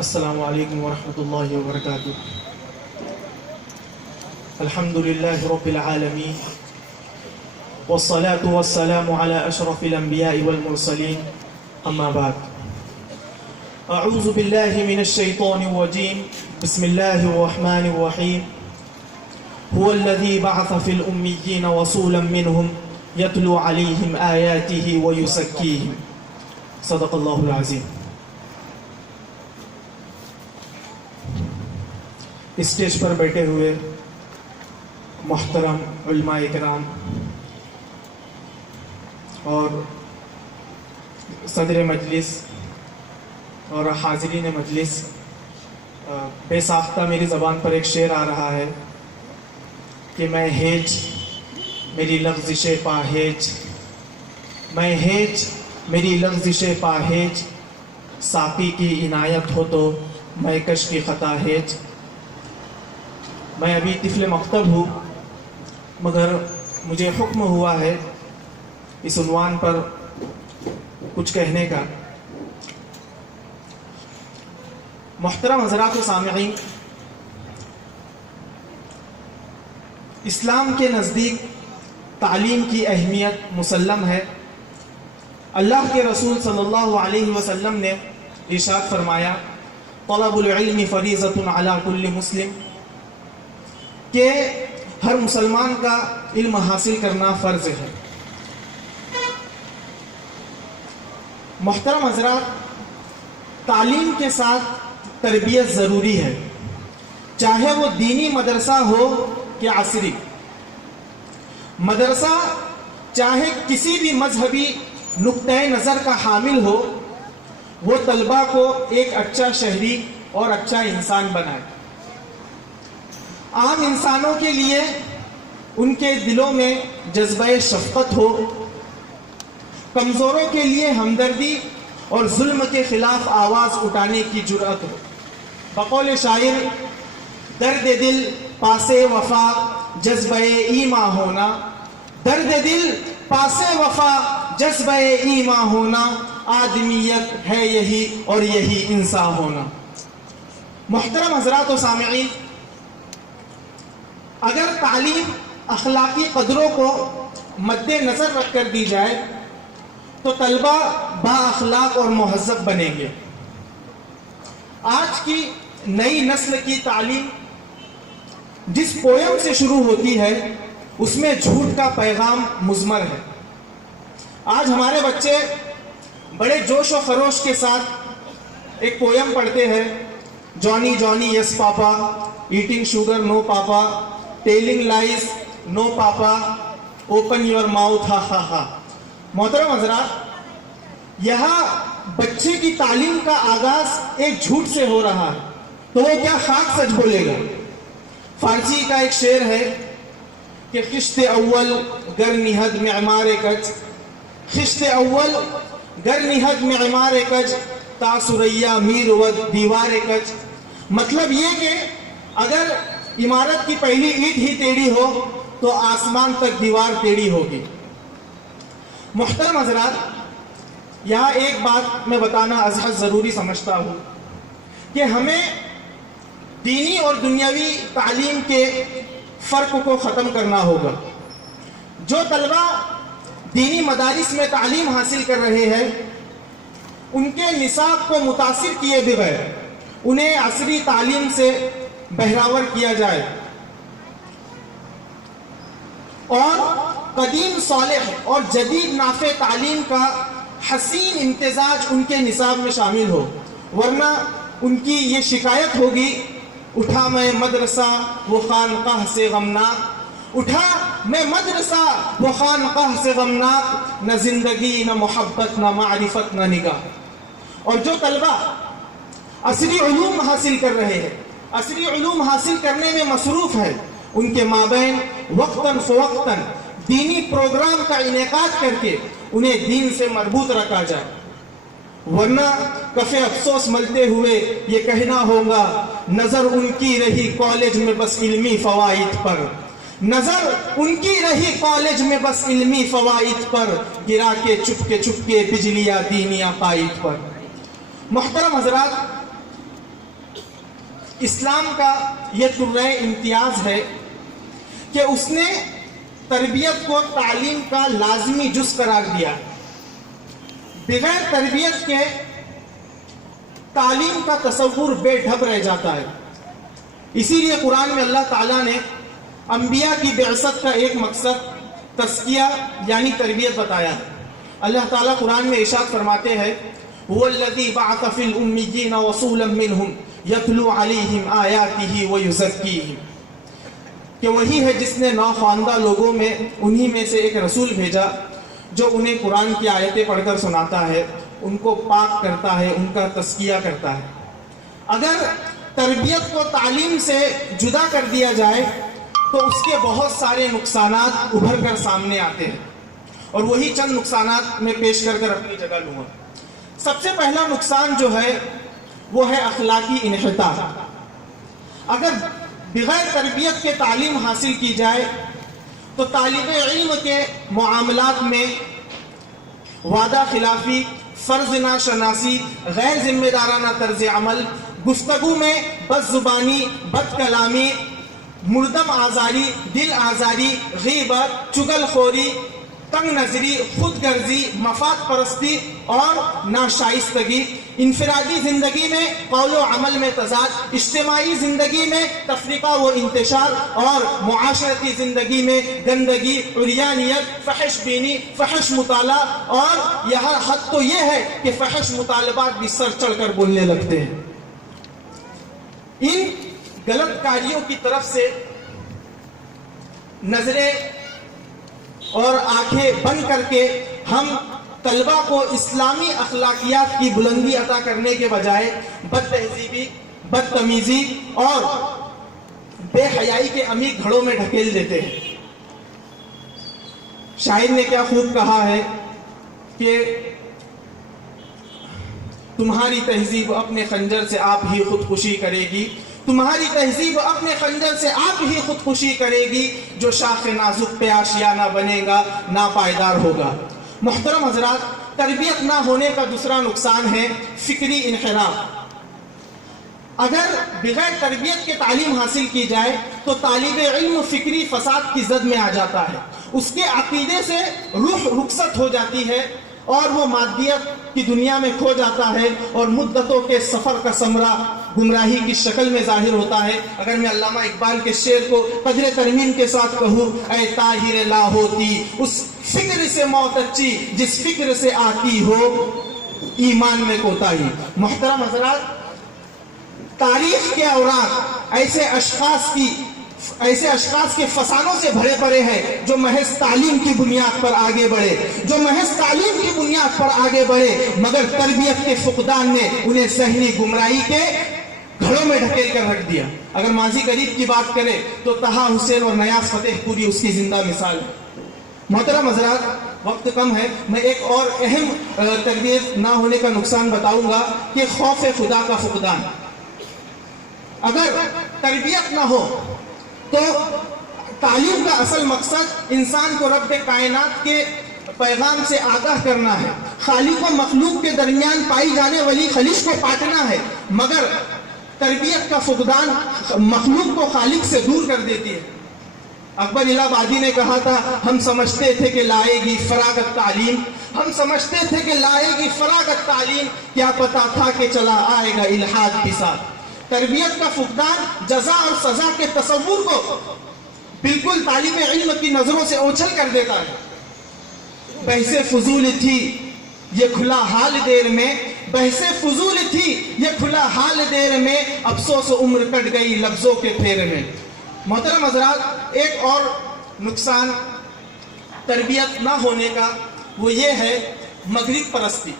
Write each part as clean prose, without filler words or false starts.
السلام علیکم ورحمۃ اللہ وبرکاتہ. الحمد للہ رب العالمین والصلاة والسلام على اشرف الانبیاء والمرسلین. اما بعد. اعوذ باللہ من الشیطان الرجیم. بسم اللہ الرحمن الرحیم. هو الذی بعث فی الأمیین رسولا منهم یتلو علیہم آیاتہ ویزکیہم. صدق اللہ العظیم. اسٹیج پر بیٹھے ہوئے محترم علماء کرام اور صدر مجلس اور حاضرین مجلس، بے ساختہ میری زبان پر ایک شعر آ رہا ہے کہ میں ہیج میری لغزش پاہیج، میں ہیج میری لغزش پاہیج، ساقی کی عنایت ہو تو میں کش کی خطا ہیج. میں ابھی طفل مکتب ہوں، مگر مجھے حکم ہوا ہے اس عنوان پر کچھ کہنے کا. محترم حضرات و سامعین، اسلام کے نزدیک تعلیم کی اہمیت مسلم ہے. اللہ کے رسول صلی اللہ علیہ وسلم نے ارشاد فرمایا، طلب العلم فریضۃ علی کل مسلم، کہ ہر مسلمان کا علم حاصل کرنا فرض ہے. محترم حضرات، تعلیم کے ساتھ تربیت ضروری ہے، چاہے وہ دینی مدرسہ ہو کہ عصری. مدرسہ چاہے کسی بھی مذہبی نقطۂ نظر کا حامل ہو، وہ طلبہ کو ایک اچھا شہری اور اچھا انسان بنائے. عام انسانوں کے لیے ان کے دلوں میں جذبہ شفقت ہو، کمزوروں کے لیے ہمدردی اور ظلم کے خلاف آواز اٹھانے کی جرأت ہو. بقول شاعر، درد دل پاس وفا جذبہ ایماں ہونا، درد دل پاس وفا جذبہ ایماں ہونا، آدمیت ہے یہی اور یہی انسان ہونا. محترم حضرات و سامعین، اگر تعلیم اخلاقی قدروں کو مد نظر رکھ کر دی جائے تو طلبہ با اخلاق اور مہذب بنیں گے. آج کی نئی نسل کی تعلیم جس پویم سے شروع ہوتی ہے اس میں جھوٹ کا پیغام مضمر ہے. آج ہمارے بچے بڑے جوش و خروش کے ساتھ ایک پویم پڑھتے ہیں، Johny Johny yes papa, eating sugar no papa, telling lies no papa, open your mouth ha ha ہا. محترم حضرات، یہاں بچے کی تعلیم کا آغاز ایک جھوٹ سے ہو رہا ہے تو وہ کیا خاک سچ بولے گا. فارسی کا ایک شعر ہے کہ خشت اول گر نہد معمار کج، خشت اول گر نہد معمار کج، تا سریا میر ود دیوار کج. مطلب یہ کہ اگر عمارت کی پہلی اینٹ ہی ٹیڑھی ہو تو آسمان تک دیوار ٹیڑھی ہوگی. محترم حضرات، یہاں ایک بات میں بتانا ازحد ضروری سمجھتا ہوں کہ ہمیں دینی اور دنیاوی تعلیم کے فرق کو ختم کرنا ہوگا. جو طلبہ دینی مدارس میں تعلیم حاصل کر رہے ہیں، ان کے نصاب کو متاثر کیے بغیر انہیں عصری تعلیم سے بہراور کیا جائے اور قدیم صالح اور جدید نافع تعلیم کا حسین امتزاج ان کے نصاب میں شامل ہو. ورنہ ان کی یہ شکایت ہوگی، اٹھا میں مدرسہ وہ خانقاہ سے غمناک، اٹھا میں مدرسہ وہ خانقاہ سے غمناک، نہ زندگی نہ محبت نہ معرفت نہ نگاہ. اور جو طلبہ عصری علوم حاصل کر رہے ہیں، عصری علوم حاصل کرنے میں مصروف ہے، ان کے مابین وقتاً فوقتاً دینی پروگرام کا انعقاد کر کے انہیں دین سے مربوط رکھا جائے. ورنہ کفے افسوس ملتے ہوئے یہ کہنا ہوگا، نظر ان کی رہی کالج میں بس علمی فوائد پر، نظر ان کی رہی کالج میں بس علمی فوائد پر، گرا کے چپکے چپکے بجلیاں دینی عقائد پر. محترم حضرات، اسلام کا یہ درہ امتیاز ہے کہ اس نے تربیت کو تعلیم کا لازمی جز قرار دیا. بغیر تربیت کے تعلیم کا تصور بے ڈھب رہ جاتا ہے. اسی لیے قرآن میں اللہ تعالیٰ نے انبیاء کی بعثت کا ایک مقصد تزکیہ یعنی تربیت بتایا. اللہ تعالیٰ قرآن میں ارشاد فرماتے ہیں هو الذي بعث في الأميين رسولا منهم يتلو عليهم آياته ويزكيهم، کہ وہی ہے جس نے ناخواندہ لوگوں میں انہی میں سے ایک رسول بھیجا جو انہیں قرآن کی آیتیں پڑھ کر سناتا ہے، ان کو پاک کرتا ہے، ان کا تزکیہ کرتا ہے. اگر تربیت کو تعلیم سے جدا کر دیا جائے تو اس کے بہت سارے نقصانات ابھر کر سامنے آتے ہیں، اور وہی چند نقصانات میں پیش کر کر اپنی جگہ لوں گا. سب سے پہلا نقصان جو ہے وہ ہے اخلاقی انحطاط. اگر بغیر تربیت کے تعلیم حاصل کی جائے تو طالب علم کے معاملات میں وعدہ خلافی، فرض ناشناسی، غیر ذمہ دارانہ طرز عمل، گفتگو میں بد زبانی، بد کلامی، مردم آزاری، دل آزاری، غیبت، چگل خوری، تنگ نظری، خود غرضی، مفاد پرستی اور ناشائستگی، انفرادی زندگی میں قول و عمل میں تضاد، اجتماعی زندگی میں تفریقہ و انتشار، اور معاشرتی زندگی میں گندگی، عریانیت، فحش بینی، فحش مطالعہ، اور یہاں حد تو یہ ہے کہ فحش مطالبات بھی سر چڑھ کر بولنے لگتے ہیں. ان غلط کاریوں کی طرف سے نظریں اور آنکھیں بند کر کے ہم طلبہ کو اسلامی اخلاقیات کی بلندی عطا کرنے کے بجائے بد تہذیبی، بدتمیزی اور بے حیائی کے عمیق گھڑوں میں ڈھکیل دیتے ہیں. شاعر نے کیا خوب کہا ہے کہ تمہاری تہذیب اپنے خنجر سے آپ ہی خودکشی کرے گی، تمہاری تہذیب اپنے خنجر سے آپ ہی خودکشی کرے گی، جو شاخ نازک پہ آشیانہ بنے گا ناپائیدار ہوگا. محترم حضرات، تربیت نہ ہونے کا دوسرا نقصان ہے فکری انحراف. اگر بغیر تربیت کے تعلیم حاصل کی جائے تو طالب علم فکری فساد کی زد میں آ جاتا ہے، اس کے عقیدے سے روح رخصت ہو جاتی ہے اور وہ مادیت کی دنیا میں کھو جاتا ہے، اور مدتوں کے سفر کا ثمرہ گمراہی کی شکل میں ظاہر ہوتا ہے. اگر میں علامہ اقبال کے شعر کو قدر ترمیم کے ساتھ کہوں، اے طاہر لا ہوتی اس فکر سے موت اچھی جس فکر سے آتی ہو ایمان میں کوتاہی. محترم حضرات، تاریخ کے اوراق ایسے اشخاص کے فسانوں سے بھرے پڑے ہیں جو محض تعلیم کی بنیاد پر آگے بڑھے، مگر تربیت کے فقدان نے انہیں ذہنی گمراہی کے گھڑوں میں ڈھکیل کر رکھ دیا. اگر ماضی قریب کی بات کریں تو طہا حسین اور نیاز فتح پوری اس کی زندہ مثال ہے. محترم حضرات، وقت کم ہے، میں ایک اور اہم تربیت نہ ہونے کا نقصان بتاؤں گا کہ خوف خدا کا فقدان. اگر تربیت نہ ہو تو تعلیم کا اصل مقصد انسان کو رب کائنات کے پیغام سے آگاہ کرنا ہے، خالق و مخلوق کے درمیان پائی جانے والی خلیج کو پاٹنا ہے، مگر تربیت کا فقدان مخلوق کو خالق سے دور کر دیتی ہے. اکبر الہ آبادی نے کہا تھا، ہم سمجھتے تھے کہ لائے گی فراغت تعلیم، کیا پتا تھا کہ چلا آئے گا الحاد کے ساتھ. تربیت کا فقدان جزا اور سزا کے تصور کو بالکل طالب علم کی نظروں سے اوچھل کر دیتا ہے. بحث فضول تھی یہ کھلا حال دیر میں، افسوس عمر کٹ گئی لفظوں کے پھیر میں. محترم حضرات، ایک اور نقصان تربیت نہ ہونے کا وہ یہ ہے مغرب پرستی.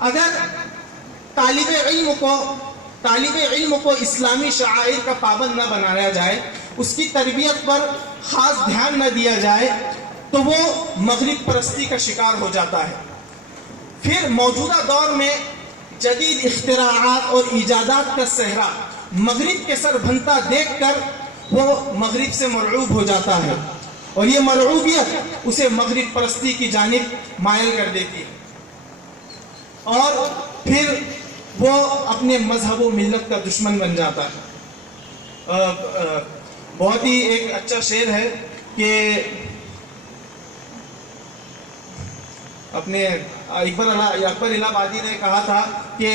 اگر طالب علم کو اسلامی شعائر کا پابند نہ بنایا جائے، اس کی تربیت پر خاص دھیان نہ دیا جائے تو وہ مغرب پرستی کا شکار ہو جاتا ہے. پھر موجودہ دور میں جدید اختراعات اور ایجادات کا صحرا مغرب کے سر بھنتا دیکھ کر وہ مغرب سے مرعوب ہو جاتا ہے، اور یہ مرعوبیت اسے مغرب پرستی کی جانب مائل کر دیتی ہے. اور پھر وہ اپنے مذہب و ملت کا دشمن بن جاتا ہے۔ بہت ہی ایک اچھا شعر ہے کہ اپنے اکبر الہ آبادی نے کہا تھا کہ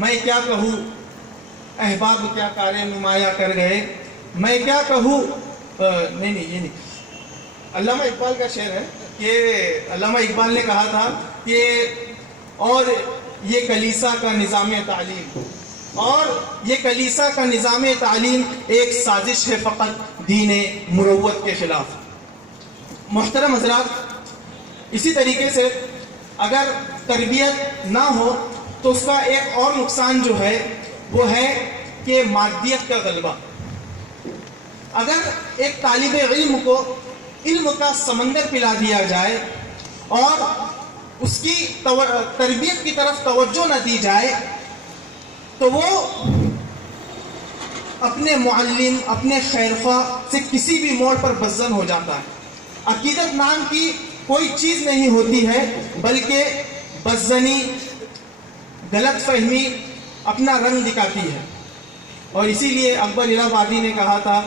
میں کیا کہوں احباب کیا کارے نمایاں کر گئے، میں کیا کہوں نہیں یہ نہیں، علامہ اقبال کا شعر ہے کہ علامہ اقبال نے کہا تھا کہ اور یہ کلیسا کا نظام تعلیم، اور یہ کلیسا کا نظام تعلیم ایک سازش ہے فقط دین مروت کے خلاف۔ محترم حضرات، اسی طریقے سے اگر تربیت نہ ہو تو اس کا ایک اور نقصان جو ہے وہ ہے کہ مادیت کا غلبہ۔ اگر ایک طالب علم کو علم کا سمندر پلا دیا جائے اور اس کی تربیت کی طرف توجہ نہ دی جائے تو وہ اپنے معلم اپنے خیرخواہ سے کسی بھی موڑ پر بدزن ہو جاتا ہے۔ عقیدت نام کی کوئی چیز نہیں ہوتی ہے بلکہ بدزنی، غلط فہمی اپنا رنگ دکھاتی ہے۔ اور اسی لیے اکبر الہ آبادی نے کہا تھا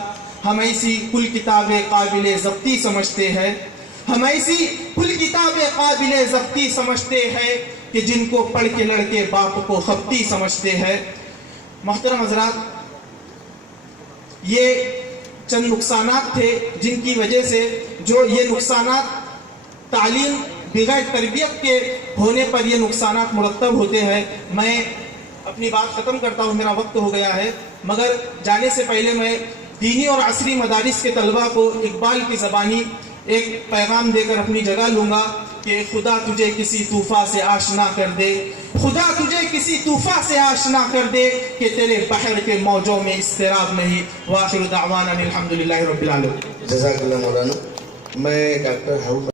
ہم ایسی کل کتابیں قابل ضبطی سمجھتے ہیں، ہم ایسی کل کتابیں قابل ضبطی سمجھتے ہیں کہ جن کو پڑھ کے لڑکے باپ کو خبتی سمجھتے ہیں۔ محترم حضرات، یہ چند نقصانات تھے جن کی وجہ سے جو یہ نقصانات تعلیم بغیر تربیت کے ہونے پر یہ نقصانات مرتب ہوتے ہیں۔ میں اپنی بات ختم کرتا ہوں، میرا وقت ہو گیا ہے، مگر جانے سے پہلے میں دینی اور عصری مدارس کے طلبہ کو اقبال کی زبانی ایک پیغام دے کر اپنی جگہ لوں گا کہ خدا تجھے کسی طوفان سے آشنا کر دے، خدا تجھے کسی طوفان سے آشنا کر دے کہ تیرے بحر کے موجوں میں اضطراب نہیں۔ وآخر دعوانا الحمدللہ رب العالمین۔ جزاک اللہ مولانا۔ میں ڈاکٹر